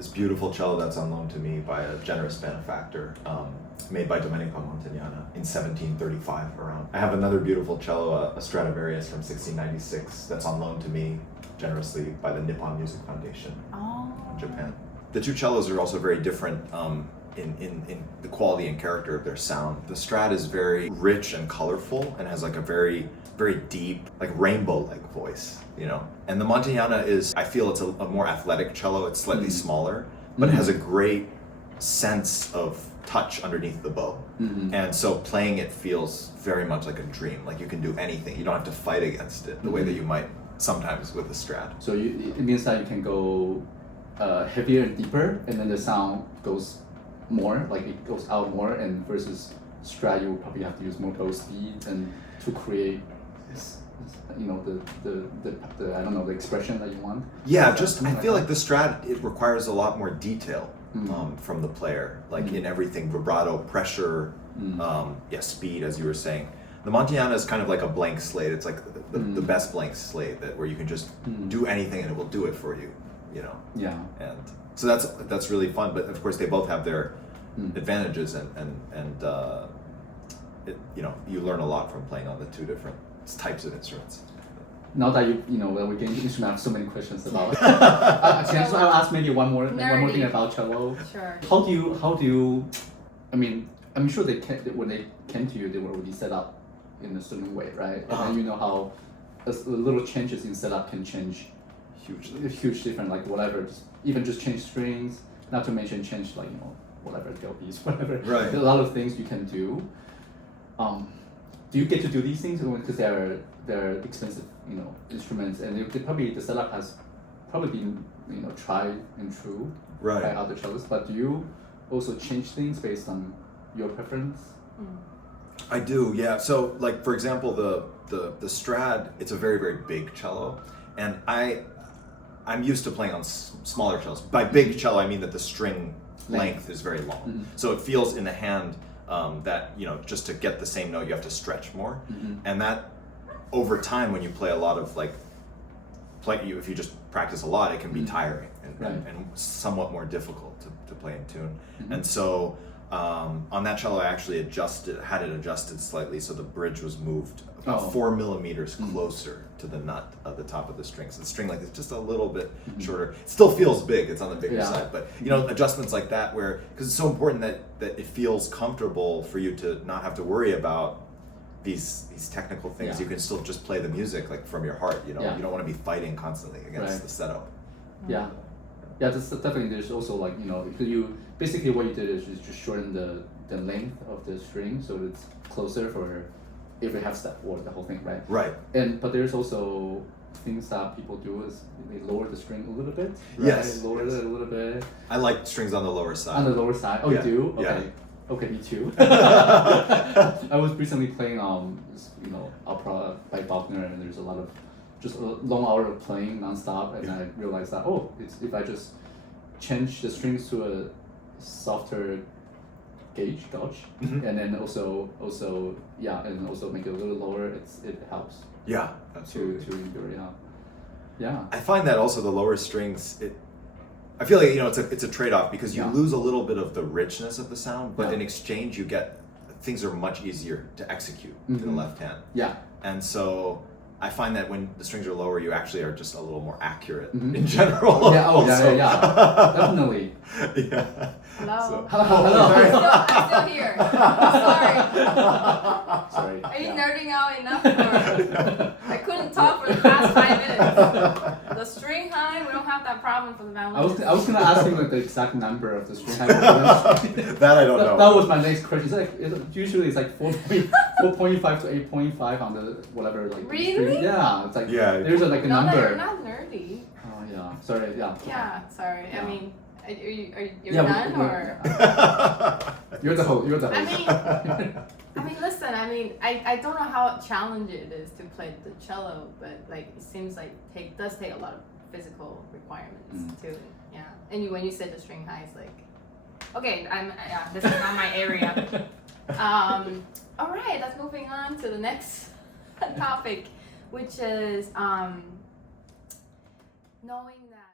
this beautiful cello that's on loan to me by a generous benefactor, made by Domenico Montagnana in 1735 around. I have another beautiful cello, a Stradivarius from 1696, that's on loan to me generously by the Nippon Music Foundation in Japan. The two cellos are also very different in the quality and character of their sound. The Strad is very rich and colorful and has like a very deep, like rainbow-like voice, you know? And the Montagnana is, I feel it's a more athletic cello. It's slightly smaller, but it has a great sense of touch underneath the bow. And so playing it feels very much like a dream. Like you can do anything. You don't have to fight against it the way that you might sometimes with the Strad. So it means that you can go heavier and deeper, and then the sound goes more, like it goes out more, and versus Strad, you will probably have to use more bow speed and to create you know, the I don't know, the expression that you want. Yeah, just I feel like the Strad, it requires a lot more detail from the player, like in everything, vibrato, pressure, speed, as you were saying. The Montagnana is kind of like a blank slate. It's like the best blank slate that where you can just do anything and it will do it for you, you know. Yeah. And so that's really fun. But of course, they both have their advantages, and you know, you learn a lot from playing on the two different types of instruments. Now that you know that we get into instrument, I have so many questions about. I'll ask maybe one more thing about cello. Sure. How do you? I mean, I'm sure when they came to you, they were already set up in a certain way, right? And then you know how the little changes in setup can change huge different, like whatever, even just change strings, not to mention change like, you know, whatever LPs, whatever. Right. There are a lot of things you can do. Do you get to do these things because they're expensive, you know, instruments, and the setup has probably been, you know, tried and true by other cellists. But do you also change things based on your preference? I do, yeah. So, like for example, the Strad, it's a very big cello, and I'm used to playing on smaller cellos. By big cello, I mean that the string length is very long, so it feels in the hand that, you know, just to get the same note, you have to stretch more, and that over time, when you play a lot of if you just practice a lot, it can be tiring and somewhat more difficult to play in tune. And so on that cello, I actually had it adjusted slightly, so the bridge was moved about 4 millimeters closer to the nut of the top of the string. So the string length is just a little bit shorter. It still feels big, it's on the bigger side, but you know, adjustments like that because it's so important that it feels comfortable for you to not have to worry about these technical things. You can still just play the music like from your heart, you know. You don't want to be fighting constantly against the setup. Yeah, that's definitely. There's also, like, you know, you basically what you did is just shorten the length of the string so it's closer for if we have step or the whole thing, right? Right. But there's also things that people do is they lower the string a little bit. Right? Yes. Lower it a little bit. I like strings on the lower side. On the lower side. Oh, you do? Okay. Yeah. Okay, me too. I was recently playing you know, opera by Wagner, and there's a lot of just a long hour of playing nonstop, and I realized that it's if I just change the strings to a softer gauge, and then also and also make it a little lower, it helps. Yeah, to endure. Yeah. I find that also the lower strings, I feel like, you know, it's a trade-off because you lose a little bit of the richness of the sound, but in exchange you get things are much easier to execute in the left hand. Yeah. And so I find that when the strings are lower, you actually are just a little more accurate in general. Yeah, definitely. Yeah. Hello. Hello. I'm still here. Sorry. Are you nerding out enough for? I couldn't talk for the past 5 minutes. The string high, we don't have that problem for the violin. I was gonna ask you like the exact number of the string high. That I don't know. That was my next question. Usually it's like 4.5 to 8.5 on the whatever, like. Really? String. Yeah, it's like there's like a number. No, you're not nerdy. Oh yeah, sorry. Yeah. Yeah, sorry. Yeah. I mean, you're done or? You're the host. I mean, listen. I mean, I don't know how challenging it is to play the cello, but like it seems like it does take a lot of physical requirements too. Yeah. And when you said the string high, it's like, okay, this is not my area. All right, let's moving on to the next topic, which is knowing that.